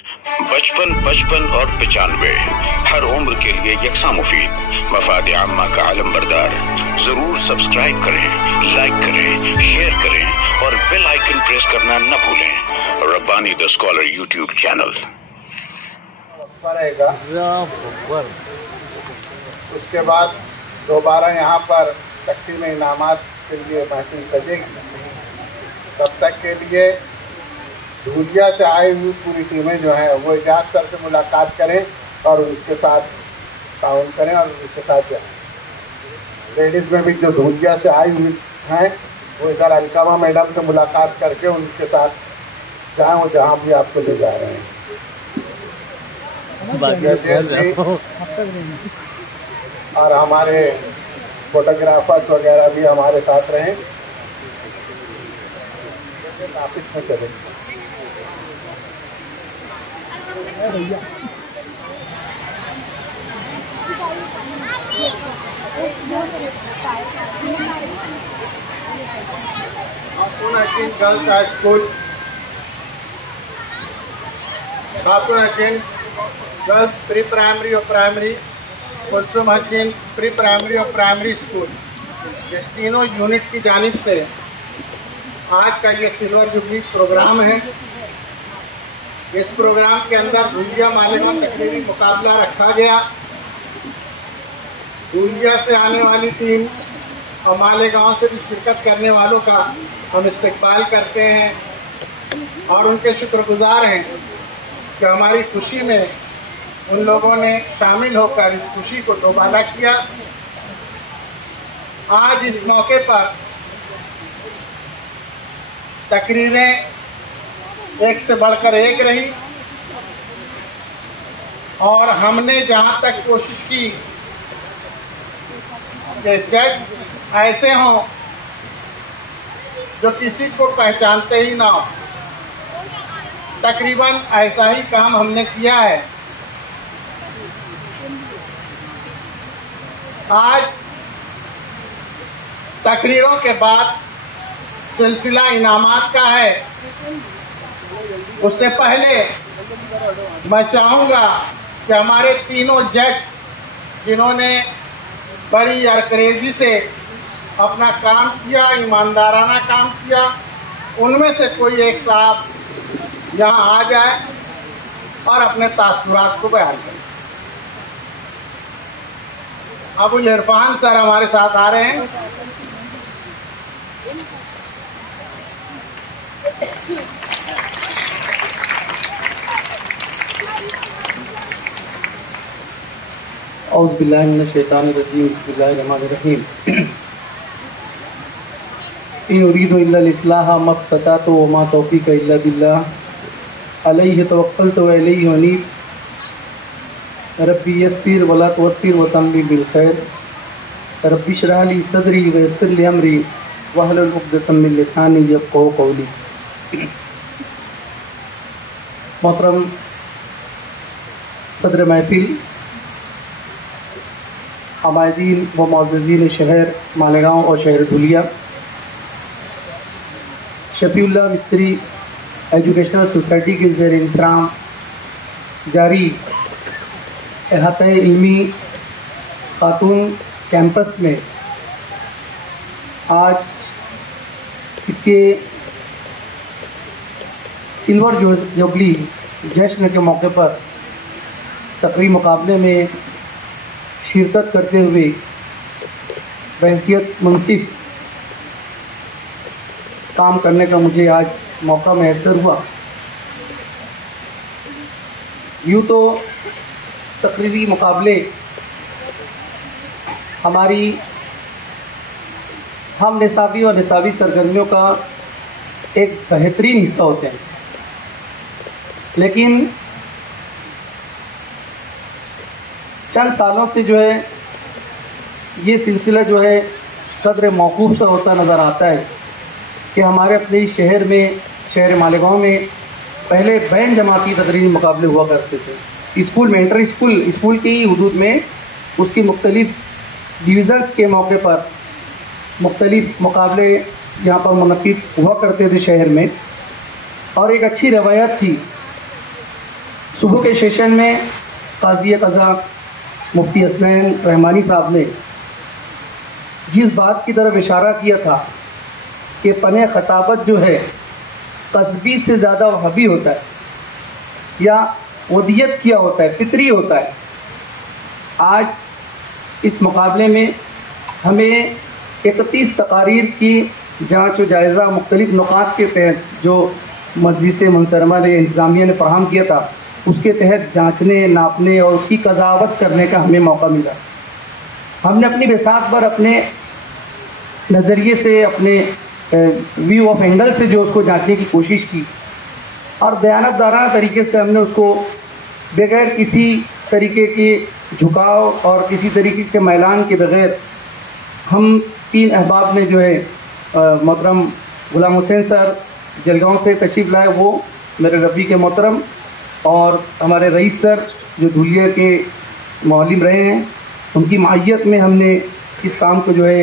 55, 55 और 95 हर उम्र के लिए यकसा मुफीद, मफाद आम्मा का आलम बरदार। जरूर सब्सक्राइब करें, लाइक करें, शेयर करें और बेल आइकन प्रेस करना न भूलें। Rabbani the scholar YouTube channel रहेगा। उसके बाद दोबारा यहाँ पर तकसीम इनामात के लिए महफिल सजेगी। तब तक के लिए धूलिया से आई हुई पूरी टीमें जो हैं वो इजाज़ सर से मुलाकात करें और उसके साथ ताउन करें और उसके साथ जाएं। लेडीज़ में भी जो धूलिया से आई हुई हैं वो इधर अलकामा मैडम से मुलाकात करके उनके साथ जाएं, वो जहाँ भी आपको ले जा रहे हैं। और हमारे फोटोग्राफर्स वगैरह भी हमारे साथ रहें। ऑफिस में चले खातून हकीम गर्ल्स हाई स्कूल, खातून हकीम गर्ल्स प्री प्राइमरी और प्राइमरी, कुलसुम हकीम प्री प्राइमरी और प्राइमरी स्कूल, ये तीनों यूनिट की जानिब से आज का ये सिल्वर जुबली प्रोग्राम है। इस प्रोग्राम के अंदर धूलिया मालेगांव तकरीरी मुकाबला रखा गया। धूलिया से आने वाली टीम और मालेगांव से भी शिरकत करने वालों का हम इस्तकबाल करते हैं और उनके शुक्रगुजार हैं कि हमारी खुशी में उन लोगों ने शामिल होकर इस खुशी को दोबारा किया। आज इस मौके पर तकरीरें एक से बढ़कर एक रही और हमने जहाँ तक कोशिश की कि जज ऐसे हों जो किसी को पहचानते ही ना हो, तकरीबन ऐसा ही काम हमने किया है। आज तकरीरों के बाद सिलसिला इनामात का है। उससे पहले मैं चाहूँगा कि हमारे तीनों जज जिन्होंने बड़ी अरकरेजी से अपना काम किया, ईमानदाराना काम किया, उनमें से कोई एक साहब यहाँ आ जाए और अपने तासुरात को बयान करें। अबुल इरफान सर हमारे साथ आ रहे हैं। औज़ु बिल्लाहि मिनश शैतानिर रजीम, बिस्मिल्लाहिर रहमानिर रहीम। इन उरीदु इल्लल इस्लाह मस्ततातु व मा तौफीक इल्ला बिल्लाह अलैहि तवक्कलतु व इलैहि उनीब। रब्बी यस्सिर वला तुअस्सिर व तम्मिम बिल खैर। रब्बी इश्रह ली सदरी व यस्सिर ली अमरी वहलुल उक़दतम मिन लिसानी यफ़क़हू क़ौली। मोहतरम सदर महफिल, हमायदीन व मुअज़्ज़िज़ीन शहर मालेगांव और शहर धुलिया, शफीउल्लाह मिस्त्री एजुकेशनल सोसाइटी के ज़ेर इंतज़ाम जारी अहाता इल्मी खातून कैंपस में आज इसके सिल्वर जुबली जश्न के मौके पर तकरीरी मुकाबले में शिरकत करते हुए बहैसियत मुंसिफ काम करने का मुझे आज मौका मैसर हुआ। यूँ तो तकरीरी मुकाबले हमारी हम निसाबी और निसाबी सरगर्मियों का एक बेहतरीन हिस्सा होते हैं, लेकिन चंद सालों से जो है ये सिलसिला जो है कदर मौकूफ़ सा होता नज़र आता है कि हमारे अपने शहर में, शहर मालेगांव में पहले बैन जमाती तकरीरी मुकाबले हुआ करते थे। स्कूल में, इंटर स्कूल की हदूद में उसकी मुख्तलिफ डिवीज़न्स के मौके पर मुख्तलिफ मुकाबले यहाँ पर मुनक़िद हुआ करते थे शहर में। और एक अच्छी रवायत थी صبح کے سیشن میں قاضی قضا مفتی حسنین رحمانی صاحب نے جس بات کی طرف اشارہ کیا تھا کہ فن خطابت جو ہے قصبی سے زیادہ وہابی ہوتا ہے یا ودیت کیا ہوتا ہے، فطری ہوتا ہے، آج اس مقابلے میں ہمیں 31 تقاریر کی جانچ و جائزہ مختلف نقاط کے تحت جو مجلس منصرمہ نے انتظامیہ نے فراہم کیا تھا اس کے تحت جانچنے، ناپنے اور اس کی قضاوت کرنے کا ہمیں موقع ملا۔ ہم نے اپنی بساط پر اپنے نظریے سے، اپنے ویو آف اینگل سے جو اس کو جانچنے کی کوشش کی اور دیانتدارانہ طریقے سے ہم نے اس کو بغیر کسی طریقے کے جھکاؤ اور کسی طریقے کے میلان کے بغیر ہم 3 احباب نے جو ہے محترم غلام حسین سر جلگاؤں سے تشریف لائے، وہ میرے رفیق محترم، اور ہمارے رئیس سر جو دھولیا کے معلم رہے ہیں، ان کی معیت میں ہم نے اس کام کو جو ہے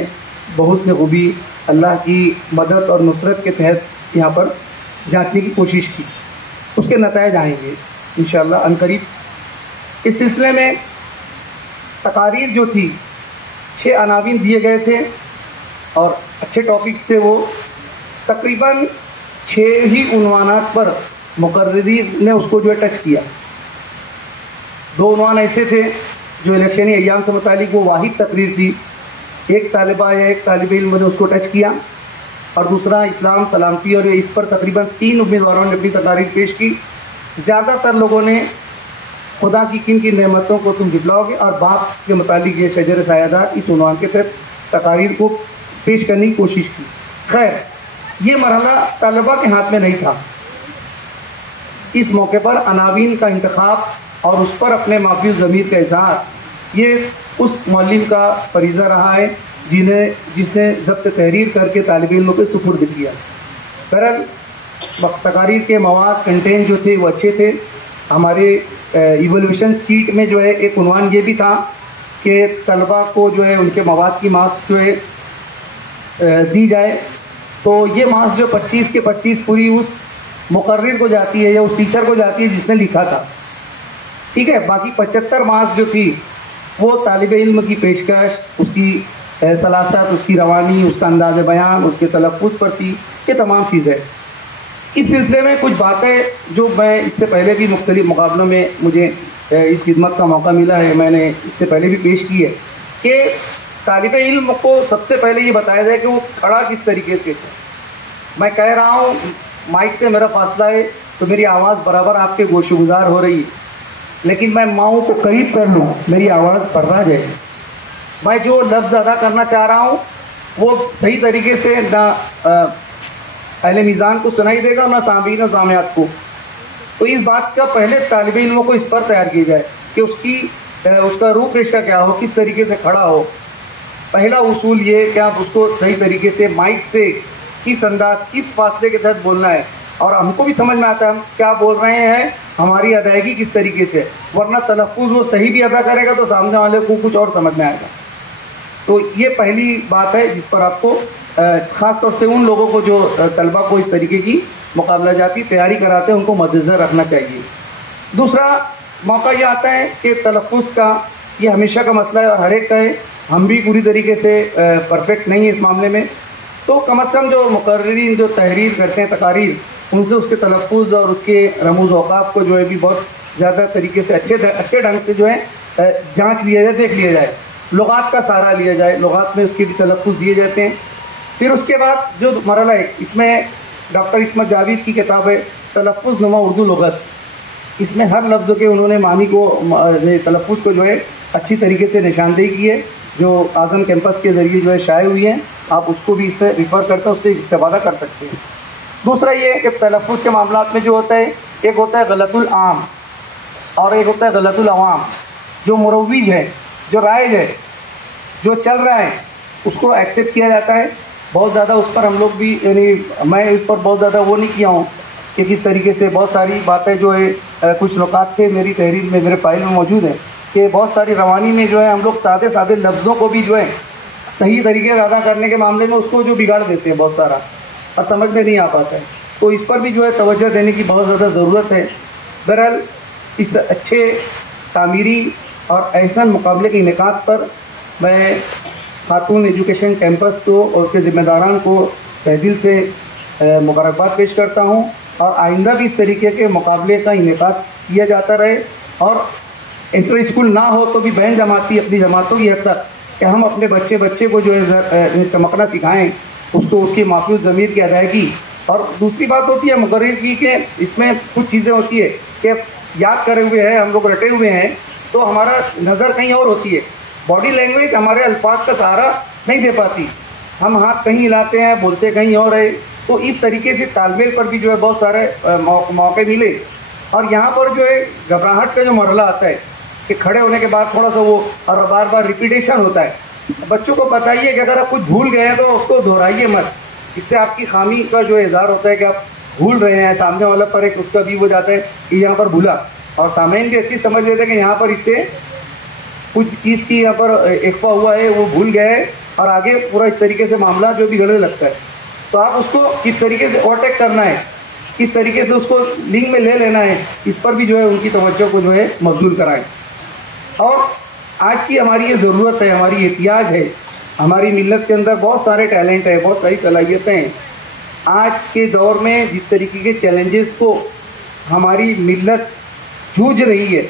بحسن خوبی اللہ کی مدد اور نصرت کے تحت یہاں پر جانچنے کی کوشش کی۔ اس کے نتائج آئیں گے انشاءاللہ عنقریب۔ اس سلسلے میں تقاریر جو تھی 6 عناوین دیے گئے تھے اور اچھے ٹاپکس تھے، وہ تقریباً 6 ہی عنوانات پر مقررین نے اس کو جو ہے ٹچ کیا۔ 2 عنوان ایسے تھے جو الیکشنی ایام سے متعلق وہ واحد تقریر تھی، ایک طالبہ یا ایک طالب علم نے اس کو ٹچ کیا، اور دوسرا اسلام سلامتی، اور اس پر تقریباً 3 امیدواروں نے اپنی تقاریر پیش کی۔ زیادہ تر لوگوں نے خدا کی کن کی نعمتوں کو تم جتلاؤ گے اور باپ کے متعلق یہ شجر سایہ اس عنوان کے تحت تقاریر کو پیش کرنے کی کوشش کی۔ خیر، یہ مرحلہ طلبہ کے ہاتھ میں نہیں تھا۔ اس موقع پر عناوین کا انتخاب اور اس پر اپنے معافی ضمیر کا اظہار یہ اس معلم کا فریضہ رہا ہے جس نے ضبط تحریر کر کے طالب علموں کے سپرد کیا۔ بہرحال تقاریر کے مواد کنٹینٹ جو تھے وہ اچھے تھے۔ ہمارے ایویلویشن شیٹ میں جو ہے ایک عنوان یہ بھی تھا کہ طلبہ کو جو ہے ان کے مواد کی مارکس جو ہے دی جائے، تو یہ مارکس جو 25 کے 25 پوری اس مقرر کو جاتی ہے یا اس ٹیچر کو جاتی ہے جس نے لکھا تھا، ٹھیک ہے۔ باقی 75 مارکس جو تھی وہ طالب علم کی پیشکش، اس کی سلاست، اس کی روانی، اس کا انداز بیان، اس کے تلفظ پر تھی، یہ تمام چیزیں۔ اس سلسلے میں کچھ باتیں جو میں اس سے پہلے بھی مختلف مقابلوں میں مجھے اس خدمت کا موقع ملا ہے، میں نے اس سے پہلے بھی پیش کی ہے کہ طالب علم کو سب سے پہلے یہ بتایا جائے کہ وہ کھڑا کس طریقے سے ہے۔ میں کہہ رہا ہوں مائک سے میرا فاصلہ ہے تو میری آواز برابر آپ کے گوش گزار ہو رہی ہے، لیکن میں ماؤں کو قریب کر لوں میری آواز پڑھنا جائے۔ میں جو لفظ ادا کرنا چاہ رہا ہوں وہ صحیح طریقے سے نہ اہل میزان کو سنائی دے گا نہ سامعین و سامعات کو، تو اس بات کا پہلے طالب علموں کو اس پر تیار کیا جائے کہ اس کا روپ ریشہ کیا ہو، کس طریقے سے کھڑا ہو۔ پہلا اصول یہ کہ آپ اس کو صحیح طریقے سے مائک سے کس انداز، کس فاصلے کے تحت بولنا ہے، اور ہم کو بھی سمجھ میں آتا ہے ہم کیا بول رہے ہیں، ہماری ادائیگی کس طریقے سے، ورنہ تلفظ وہ صحیح بھی ادا کرے گا تو سامنے والے کو کچھ اور سمجھ میں آئے گا۔ تو یہ پہلی بات ہے جس پر آپ کو خاص طور سے ان لوگوں کو جو طلبہ کو اس طریقے کی مقابلہ جاتی تیاری کراتے ہیں ان کو مدنظر رکھنا چاہیے۔ دوسرا موقع یہ آتا ہے کہ تلفظ کا یہ ہمیشہ کا مسئلہ ہے اور ہر ایک کا ہے، ہم بھی پوری طریقے سے پرفیکٹ نہیں ہیں اس معاملے میں، تو کم از کم جو مقررین جو تحریر کرتے ہیں تقاریر، ان سے اس کے تلفظ اور اس کے رموز اوقاف کو جو ہے بھی بہت زیادہ طریقے سے اچھے ڈھنگ سے جو ہے جانچ لیا جائے، دیکھ لیا جائے، لغات کا سہارا لیا جائے، لغات میں اس کے بھی تلفظ دیے جاتے ہیں۔ پھر اس کے بعد جو مرحلہ ہے اس میں ڈاکٹر عصمت جاوید کی کتاب ہے تلفظ نما اردو لغت، اس میں ہر لفظ کے انہوں نے معنی کو، تلفظ کو جو ہے اچھی طریقے سے نشاندہی کی ہے، جو اعظم کیمپس کے ذریعے جو ہے شائع ہوئی ہیں، آپ اس کو بھی اس سے ریفر کرتے ہیں، اس سے استفادہ کر سکتے ہیں۔ دوسرا یہ کہ تلفظ کے معاملات میں جو ہوتا ہے، ایک ہوتا ہے غلط العام اور ایک ہوتا ہے غلط العوام۔ جو مروج ہے، جو رائج ہے، جو چل رہا ہے، اس کو ایکسیپٹ کیا جاتا ہے۔ بہت زیادہ اس پر ہم لوگ بھی، یعنی میں اس پر بہت زیادہ وہ نہیں کیا ہوں کہ کس طریقے سے بہت ساری باتیں جو ہے کچھ نکات تھے میری تحریر میں، میرے فائل میں موجود ہیں کہ بہت ساری روانی میں جو ہے ہم لوگ سادے لفظوں کو بھی جو ہے صحیح طریقے سے ادا کرنے کے معاملے میں اس کو جو بگاڑ دیتے ہیں بہت سارا، اور سمجھ میں نہیں آ پاتا ہے، تو اس پر بھی جو ہے توجہ دینے کی بہت زیادہ ضرورت ہے۔ بہرحال इस अच्छे तामीरी और एहसन मुकाबले के इनेकाद पर मैं खातून एजुकेशन कैंपस को और उसके ज़िम्मेदारान को तहे दिल से मुबारकबाद पेश करता हूँ और आइंदा भी इस तरीके के मुकाबले का इनेकाद किया जाता रहे और इंटर स्कूल ना हो तो भी बैन जमाती अपनी जमातों की हद तक कि हम अपने बच्चे को जो है चमकना सिखाएँ, उसको उसकी माफूज ज़मीर की अदायगी। और दूसरी बात होती है मुकर्रिर की कि इसमें कुछ चीज़ें होती है कि याद करे हुए हैं, हम लोग रटे हुए हैं, तो हमारा नज़र कहीं और होती है, बॉडी लैंग्वेज हमारे अल्फाज का सहारा नहीं दे पाती, हम हाथ कहीं हिलाते हैं, बोलते कहीं और है। तो इस तरीके से तालमेल पर भी जो है बहुत सारे मौके मिले और यहाँ पर जो है घबराहट का जो मरला आता है कि खड़े होने के बाद थोड़ा सा वो और बार बार रिपीटेशन होता है। बच्चों को बताइए कि अगर आप कुछ भूल गए हैं तो उसको दोहराइए मत, इससे आपकी खामी का जो इज़हार होता है कि आप भूल रहे हैं, सामने वाला पर एक उसका भी हो जाता है कि यहाँ पर भूला, और सामने भी अच्छी समझ लेते हैं कि यहाँ पर इससे कुछ चीज़ की यहाँ पर इख्फा हुआ है, वो भूल गए हैं और आगे पूरा इस तरीके से मामला जो बिगड़ने लगता है। तो आप उसको किस तरीके से ओवरटेक करना है, किस तरीके से उसको लिंक में ले लेना है, इस पर भी जो है उनकी तवज्जो को जो है मबजूल कराएं। और आज की हमारी ये ज़रूरत है, हमारी एहतियाज है, हमारी मिल्लत के अंदर बहुत सारे टैलेंट है, बहुत सारी सलाहियतें हैं। आज के दौर में जिस तरीके के चैलेंजेस को हमारी मिल्लत जूझ रही है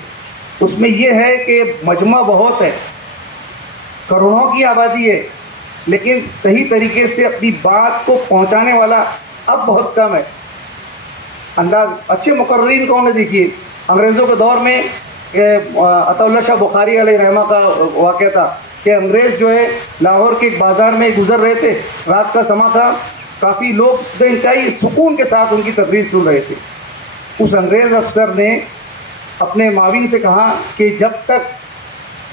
उसमें यह है कि मजमा बहुत है, करोड़ों की आबादी है, लेकिन सही तरीके से अपनी बात को पहुंचाने वाला अब बहुत कम है। अंदाज अच्छे मुकर्रीन कौन है, देखिए अंग्रेज़ों के दौर में अताउल्लाह शाह बुखारी अलैहि रहमा का वाक़या था कि अंग्रेज़ जो है लाहौर के एक बाज़ार में गुजर रहे थे, रात का समा था, काफ़ी लोग इंतहाई सुकून के साथ उनकी तकरीर सुन रहे थे। उस अंग्रेज़ अफसर ने अपने माविन से कहा कि जब तक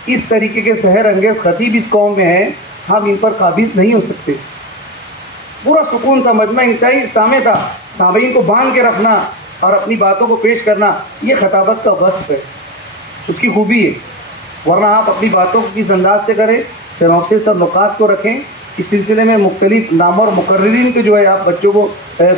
इस तरीके के सहर अंगेज़ खतीब इस कौम में हैं, हम इन पर काबिज नहीं हो सकते। पूरा सुकून था, मजमा इंतहाई सामे था, सामीन को बांध के रखना और अपनी बातों को पेश करना, ये खताबत का वस्फ है, उसकी खूबी है। वरना आप अपनी बातों को किस अंदाज से करें, सिनॉप्सिस और नुकात को रखें। इस सिलसिले में मुख्तलिफ नामवर मुकर्रिरीन के जो है आप बच्चों को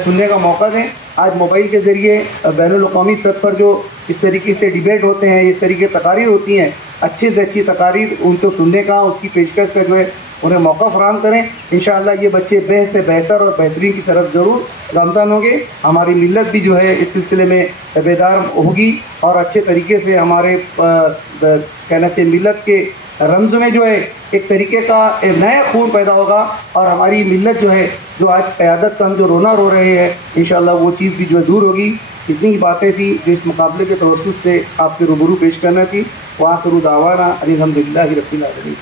सुनने का मौका दें। आज मोबाइल के ज़रिए बैनुल-अक़वामी सतह पर जो इस तरीके से डिबेट होते हैं, इस तरीके तकारीर होती हैं, अच्छी से अच्छी तकारीर उनको सुनने का, उसकी पेशकश का जो है उन्हें मौका फराहम करें। इंशाअल्लाह ये बच्चे बेहद से बेहतर और बेहतरीन की तरफ ज़रूर गामज़न होंगे। हमारी मिल्लत भी जो है इस सिलसिले में बेदार होगी और अच्छे तरीके से हमारे कहना चाहिए मिल्लत के रमज़ में जो है एक तरीके का एक नया खून पैदा होगा और हमारी मिल्लत जो है, जो आज क़यादत का हम जो रोना रो रहे हैं, इंशाअल्लाह वो चीज़ भी जो है दूर होगी। इतनी ही बातें थी जो इस मुकाबले के तवज्जुह से आपके रूबरू पेश करना थी। व आखिरु दावाना अल्हम्दुलिल्लाहि रब्बिल आलमीन।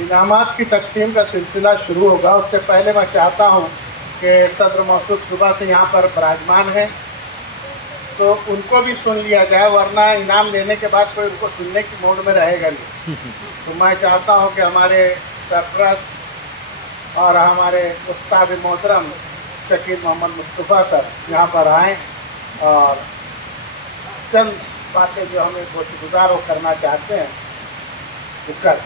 इनामात की तकसीम का सिलसिला शुरू होगा, उससे पहले मैं चाहता हूँ कि सदर मौसूद सुबह से यहाँ पर विराजमान हैं, तो उनको भी सुन लिया जाए, वरना इनाम लेने के बाद कोई उनको सुनने की मोड में रहेगा नहीं। तो मैं चाहता हूँ कि हमारे सरपरस्त और हमारे उस्ताद मोहतरम शकील मोहम्मद मुस्तफ़ा सर यहाँ पर आएँ और चंद बातें जो हमें गुज़ार वो करना चाहते हैं वो कर।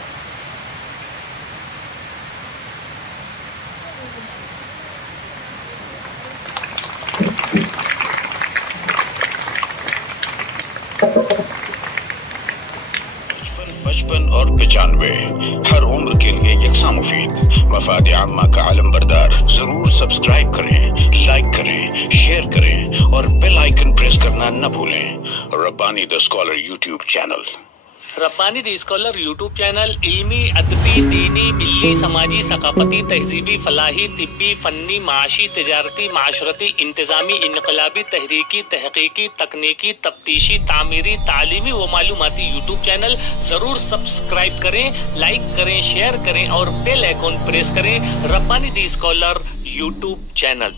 पचपन और 95 हर उम्र के लिए यकसा मुफीद। मफाद आम्मा का आलम बरदार। जरूर सब्सक्राइब करें, लाइक करें, शेयर करें और बेल आइकन प्रेस करना न भूलें। Rabbani the scholar YouTube channel. Rabbani the scholar YouTube channel इल्मी, अदबी, दीनी, मिल्ली, समाजी, सकाफती, तहजीबी, फलाही, तिब्बी, फ़न्नी, माशी, तिजारती, माशरती, इंतज़ामी, इनकलाबी, तहरीकी, तहकीकी, तकनीकी, तफ्तीशी, तामीरी, तालीमी व मालूमाती यूट्यूब चैनल। ज़रूर सब्सक्राइब करें, लाइक करें, शेयर करें और बेल आइकन प्रेस करें। Rabbani the scholar YouTube channel.